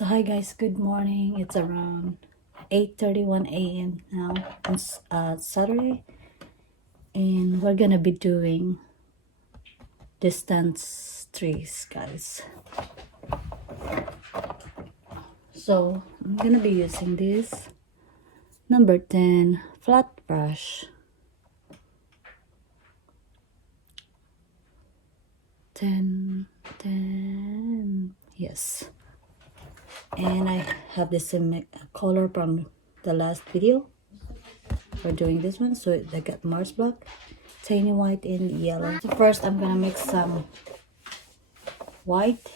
So hi guys, good morning. It's around 8:31 a.m. now on Saturday, and we're gonna be doing distance trees, guys. So I'm gonna be using this number 10 flat brush. 10, 10, yes. And I have the same color from the last video. We're doing this one, so I got Mars block, tiny white and yellow. So first I'm gonna mix some white,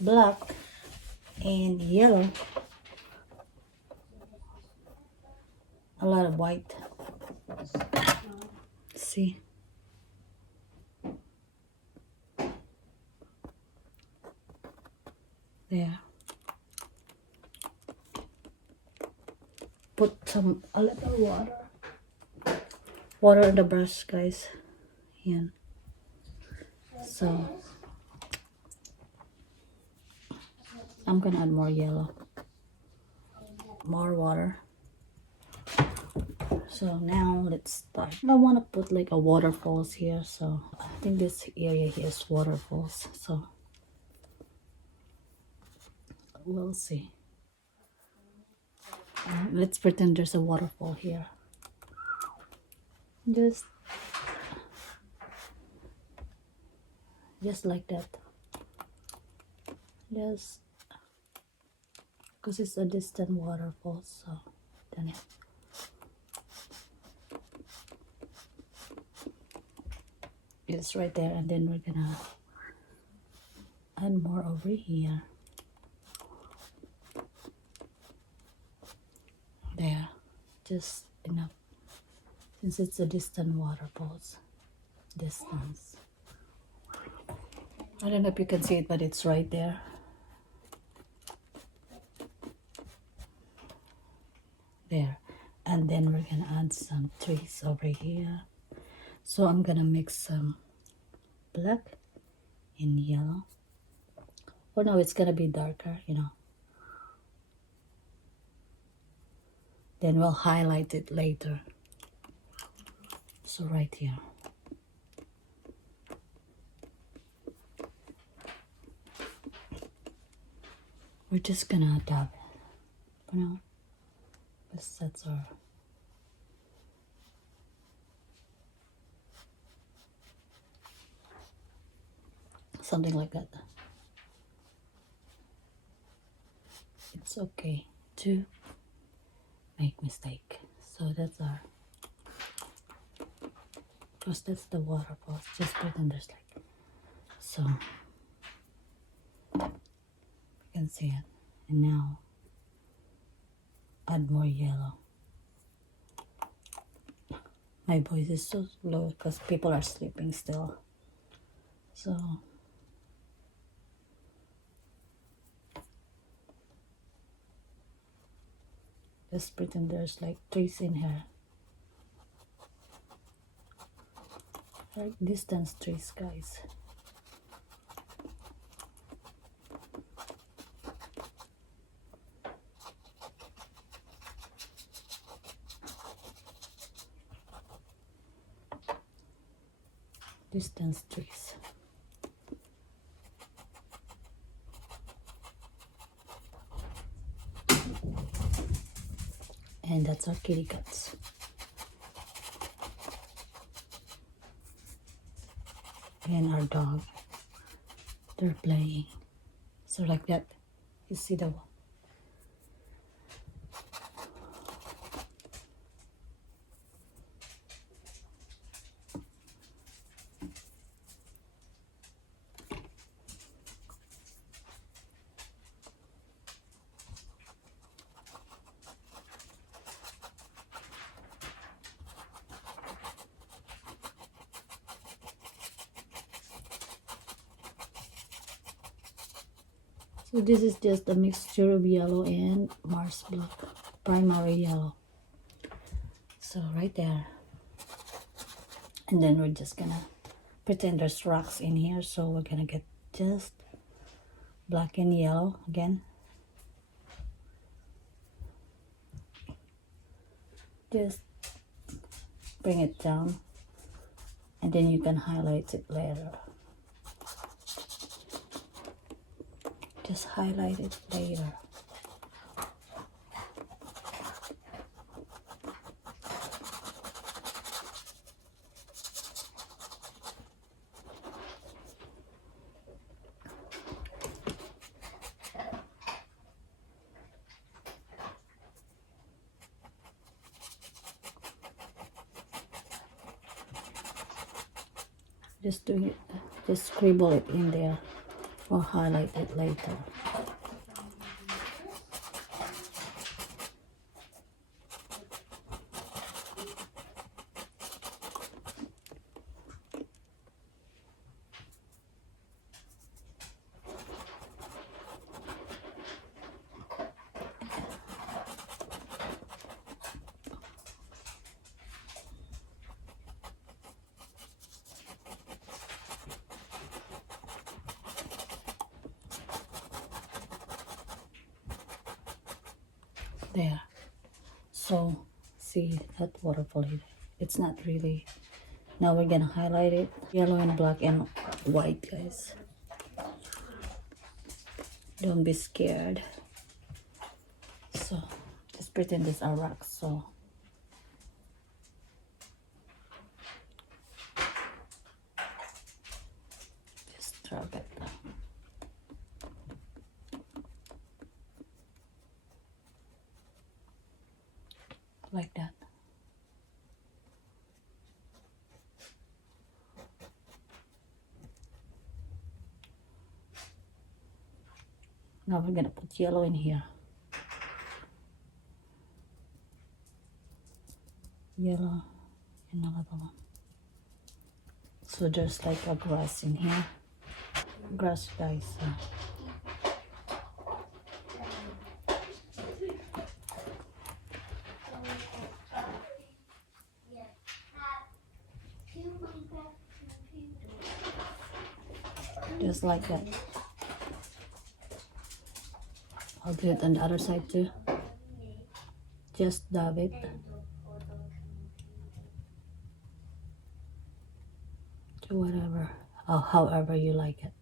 black, and yellow. A lot of white. See, there. Put a little water in the brush, guys. Yeah. So I'm gonna add more yellow, more water. So now let's start. I want to put like a waterfalls here, so I think this area here is waterfalls. So we'll see. Let's pretend there's a waterfall here. Just like that. Just because it's a distant waterfall, so then it's right there, and then we're gonna add more over here. There, just enough, since it's a distant waterfalls. Distance. I don't know if you can see it, but it's right there. There. And then we're gonna add some trees over here. So I'm gonna mix some black and yellow. Oh no, it's gonna be darker, you know. Then we'll highlight it later. So right here. We're just gonna dab it, you know. That's our something like that. It's okay to make mistake. So that's our, because that's the waterfalls. Just pretend there's like, so you can see it. And now add more yellow. My voice is so low because people are sleeping still. So just pretend there's like trees in here. Like distance trees, guys. Distance trees. And that's our kitty cats. And our dog. They're playing. So like that. You see the So this is just a mixture of yellow and Mars block, primary yellow. So right there. And then we're just gonna pretend there's rocks in here. So we're gonna get just black and yellow again. Just bring it down, and then you can highlight it later. Just highlight it later. Just do it, just scribble it in there or highlight it later. There. So see that waterfall here. It's not really. Now we're gonna highlight it yellow and black and white, guys. Don't be scared. So just pretend these are rocks. So just drag it down. Like that. Now we're gonna put yellow in here. Yellow and another one. So there's like a grass in here. Grass, guys. Just like that. I'll do it on the other side too. Just dab it. Do whatever, or however you like it.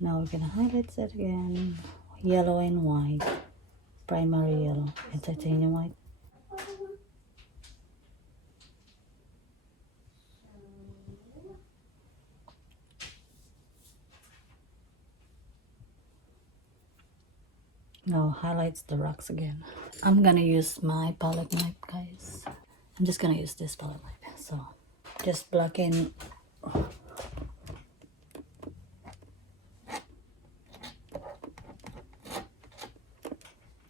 Now we're gonna highlight it again. Yellow and white. Primary yellow and titanium white. Now highlights the rocks again. I'm gonna use my palette knife, guys. I'm just gonna use this palette knife. So just black in.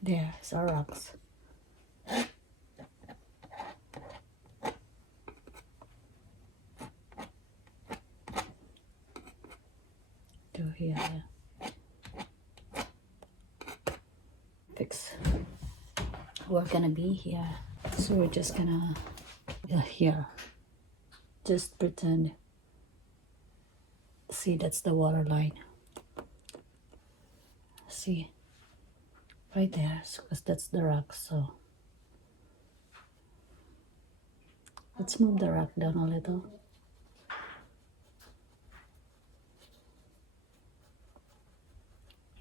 There's our rocks. Do here. Fix. We're gonna be here. So we're just gonna here. Just pretend. See, that's the water line. See, right there, because that's the rock. So let's move the rock down a little.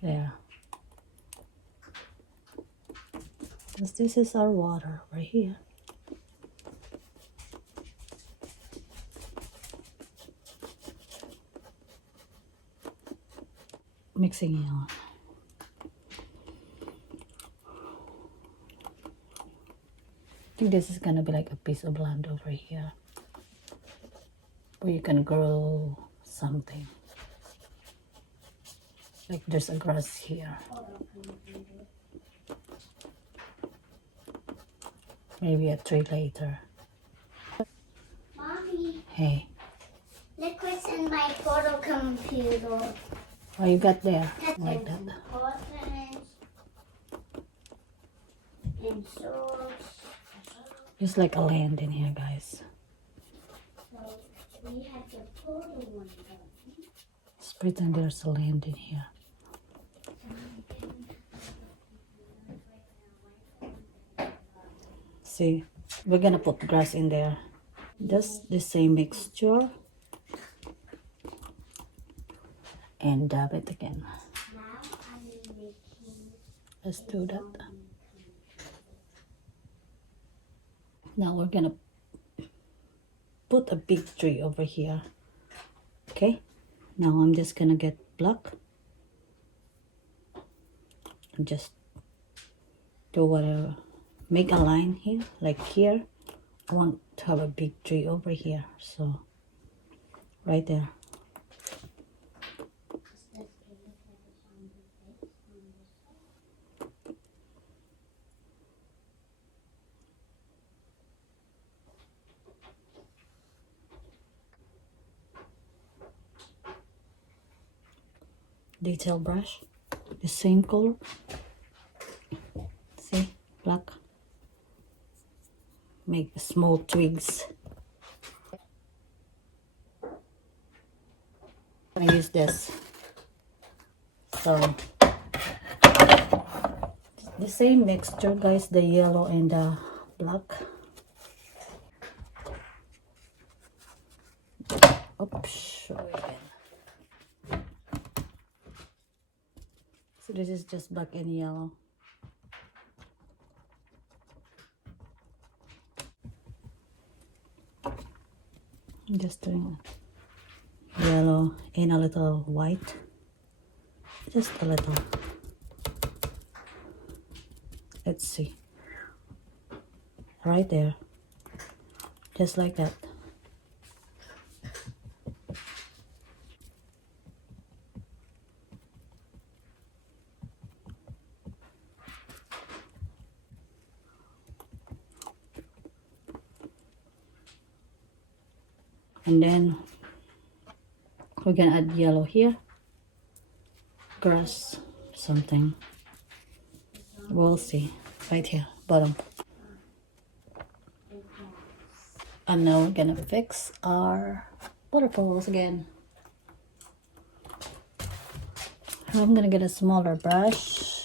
There. Because this is our water right here. Mixing it on. I think this is gonna be like a piece of land over here where you can grow something. Like there's a grass here. Maybe a tree later. Mommy, Hey, look what's in my photo computer. what you got there? Like that. Continents and swords. Just like a land in here, guys. So we have the photo one. Just pretend there's a land in here. See, we're gonna put grass in there. Just the same mixture and dab it again. Let's do that. Now we're gonna put a big tree over here. Okay, now I'm just gonna get black and just do whatever. Make a line here, like here. I want to have a big tree over here, so right there. Detail brush, the same color. See, black. Make small twigs. I'm gonna use this. So the same mixture, guys, the yellow and the black. Oops, show again. So this is just black and yellow. I'm just doing yellow and a little white. Just a little. Let's see. Right there. Just like that. And then we're gonna add yellow here. Grass, something. We'll see. Right here, bottom. And now we're gonna fix our waterfalls again. I'm gonna get a smaller brush.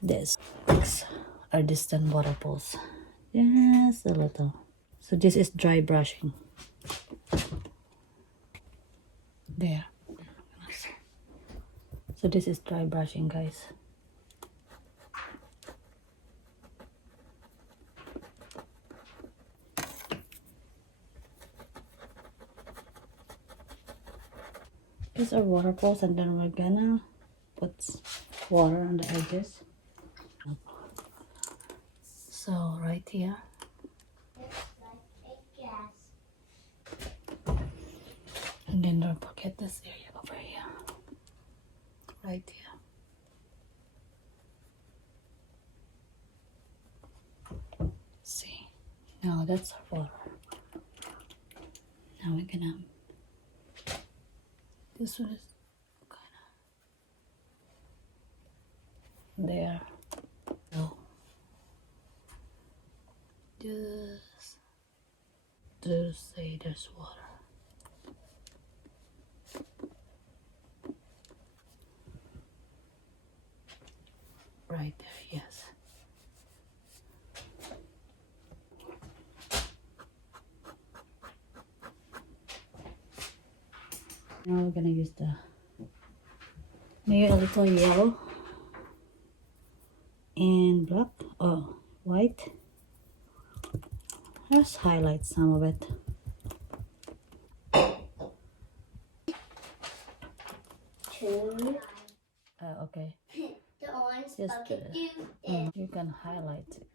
This fix our distant waterfalls. Just a little. So this is dry brushing. There. So this is dry brushing, guys. These are waterfalls, and then we're gonna put water on the edges. So right here. And then don't forget this area over here. Right here. See, now that's our water. Now we're gonna, this one is kind of there. So just say there's water. Right there, yes. Now we're gonna use maybe a little yellow and black, oh, white. Let's highlight some of it. Two. Okay. The orange Just bucket do you can highlight it.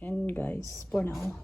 And guys, for now,